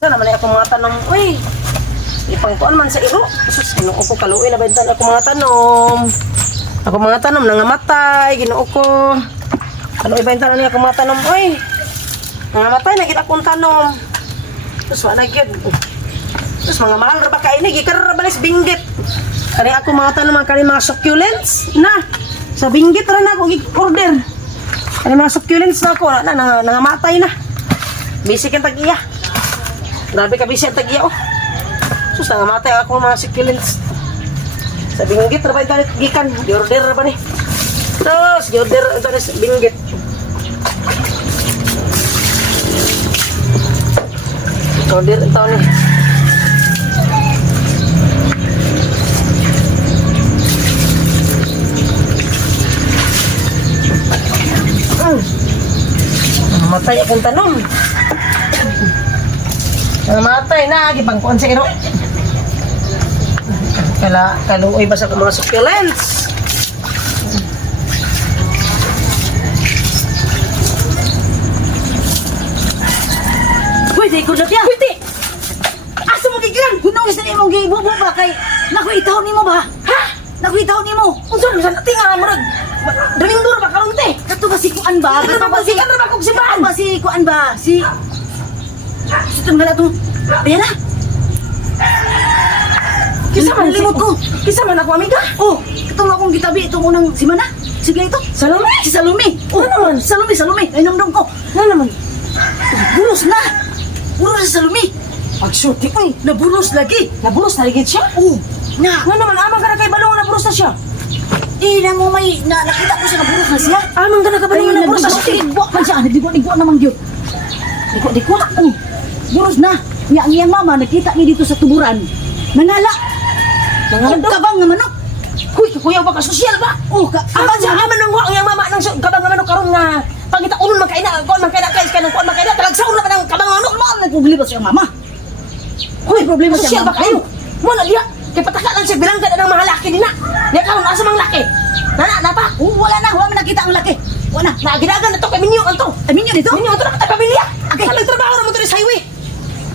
Sana man ako mga tanong, uy, ipangkuan man sa iro. Sus, ginoo ko kaluoy na bentan ako mga tanom. Ako mga tanom nangamatay, ginoo ko. Kaluoy bentan ni ako mga tanom, uy. Nangamatay na gid akong tanom. Sus, wala gid. Sus, mga mahal ra ba kay ni gikar ra balis binggit. Kani ako mga tanom kani mga succulents na. Sa binggit ra na ako gi-order. Kani mga succulents na ako na nangamatay na. Bisik ang tag-iya. Grabe ka bisik ang tag-iya oh. Sus, nangamatay ako mga succulents. Sa binggit ra ba ito gikan? Di-order ra ba ni? Terus, di-order ito ni binggit. Order ito ni. Namatay akong tanom. Namatay na, gipangkuan sa iro. Kaluoy ba sa mga succulents? Pwede ko na kaya. Pwede. Asa mo gigiran? Hunong isa ni mong gibubo ba kay nakuitaw ni mo ba? Ha? Nakuitaw ni mo? Unsa man sa tinga murag Domingo ba kaunti? Kato ba si kuan ba? Kato ba si ano ba kog si Kato ba si kuan ba? Si tunggal atong ayan na. Kisa man limot ko. Kisa man ako amiga. Oh, ito nga akong gitabi itong unang si Mana. Sige ito. Salome. Si Salome. Oh, Ano naman? Salome. Ay namdong ko. Ano naman? Bulos na. Bulos si Salome. Pagsuti oy, Nabulos lagi. naburos na ligid siya. Oh, na. Ano naman amang ka na kay balong naburos na siya. Na mo may nakita ko siya nabulos na siya. Amang ka na kay balong naburos na siya. Nagdigwa man siya. Nagdigwa naman yun. Diko. Oh, bulos na. Ang iyang mama nakita niya dito sa tuburan. Nangala. Ang kabang nga manok. Kuy, kuya ba ka sosyal ba? Oh, Aman siya aman nang wa ang mama nang kabang naman karon nga pangita unon man kay na, kon man kay na kay kanang kon man kay na talagsaon na nang kabang ano. Ano ang nagproblema sa iyang mama? Kuy, problema siya, sosyal ba ma'am. kayo? Mo na diya. Kay pataka lang siya bilang ka ng mga laki din na. Diya karon asa mang laki? Na pa. Oh, wala na nakita ang laki. Wala na. Naginagan na to kay minyo anto. Amin yun dito? Minyo anto na katay pamilya. Okay. Kalang trabaho ra mo to sa highway.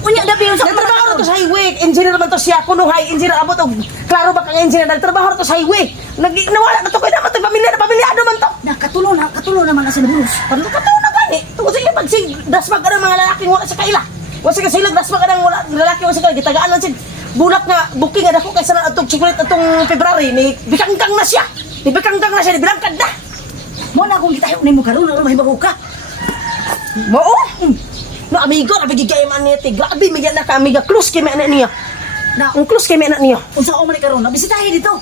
Unya dabi yung sa Nagtrabaho ra to sa highway. Engineer man to siya kuno high engineer abot og klaro ba kang engineer nagtrabaho ra to sa highway. Nawala na to kay naman to pamilya ano man to. Katulo naman na sa nabulos. Pano ka to na gani? Tungod sa pag sig dasmag ka ng mga lalaking wala sa kaila. Wa sa sila dasmag ka ng wala lalaki wa sa kaila gitagaan lang sig bulak nga booking na dako kaysa na atong chocolate atong February ni bikangkang na siya. Ni bikangkang na siya ni bilangkad na. Mo na akong gitayo nimo karon na mahibaw ka. Mo. No amigo, nabigigay man niya ti. Grabe mi na ka amiga close kay man niya. Na Ang close kay man niya. unsa o man karon? Nabisitahin dito.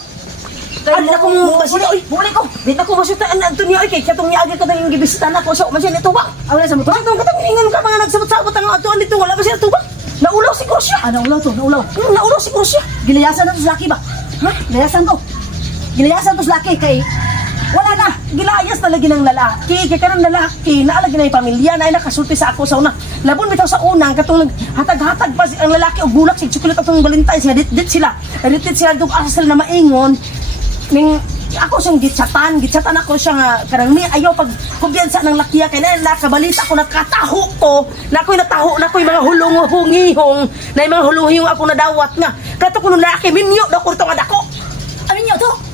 Ano na kung basita oy, muli ko. Di na ko basita an anto niya oy kay katong niagi ka nang gibisita na ko so man siya nito ba. Wala sa motor. Katong katong ingon ka mga nagsabot-sabot ang atuan dito wala ba siya tubag. Naulaw siguro siya. Naulaw to, naulaw. Naulaw siguro siya. Gilayasan na to sa laki ba? Ha? Gilayasan to sa laki kay wala na. Gilayas na lagi ng lalaki. Kaya ka ng lalaki, naalagi na yung pamilya na ay nakasulti sa ako sa una. Labon bitaw sa unang, katong naghatag-hatag pa ang lalaki o bulak si chocolate atong Valentine's nga dit sila. Dit sila dug asa sila na maingon. Ning ako siyang gitsatan ako siya nga karang mi ayaw pag kumpiyansa ng lakiya kay na nakabalita ko nakataho ko na ako'y nataho na ako'y mga hulong-hungihong na yung mga hulong-hungihong ako nadawat nga kato ko nung lalaki minyo daw ko ito nga dako. Amin niyo to.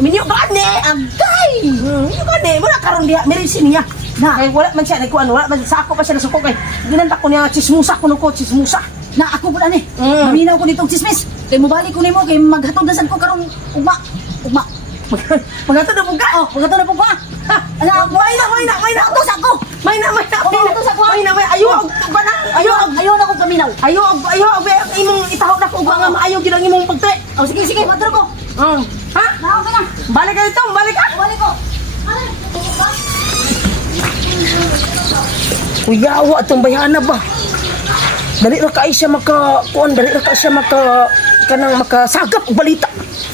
Minyo gani, agay. Minyo gani, wala karon diha, merisin niya. Na, kay wala man siya nagkuan, wala man sa ako pa siya nasuko kay ginanta ko niya chismusa kuno ko chismusa. Na ako pud ani. Maminaw ko nitong chismis. Kay mobalik ko nimo kay maghatod na sad ko karon ugma. Magato na buga. Oh, maghatod na po ba? Ana, May na utos ako. May na. Ayaw na ko paminaw. Ayo imong itahok na ko ugma nga maayo gid ang imong pagtre. Oh, sige, matro ko. Ha? Naon ka na. Balik ka dito, balik ka. Balik ko. Kuyawa atong bayana ba? Dali ra kay siya kanang makasagap og balita.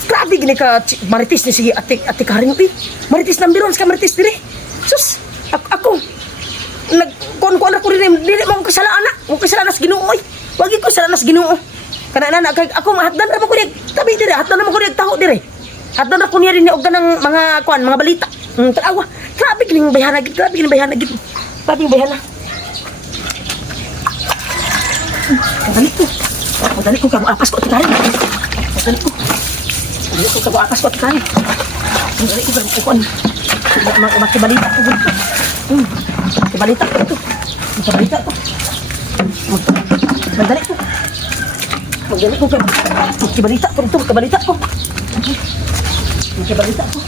Grabe gini ka maritis ni sige ate Karing pi. Maritis nambiron sa maritis diri. Sus, ako nagkon ako dili mo kasalanan na. Mo kasalanan sa Ginoo oy. Wagi ko kasalanan sa Ginoo. Kana na ako mahatdan ra mo ko tabi diri, hatdan mo ko taho diri. Hatdan ra ko niya rin og kanang mga mga balita. Tanawa. Grabe gini bayana gid, grabe gini bayana gid. Grabe bayana. Madali ko. Madali ko kamu apas ko tikari. Madali ko. Madali ko kamu apas ko tikari. Madali ko kamu kukuan. Makibalita ko dito. Makibalita ko dito. Makibalita ko. Madali ko. Madali ko kamu. Makibalita ko dito. Makibalita ko. Makibalita ko.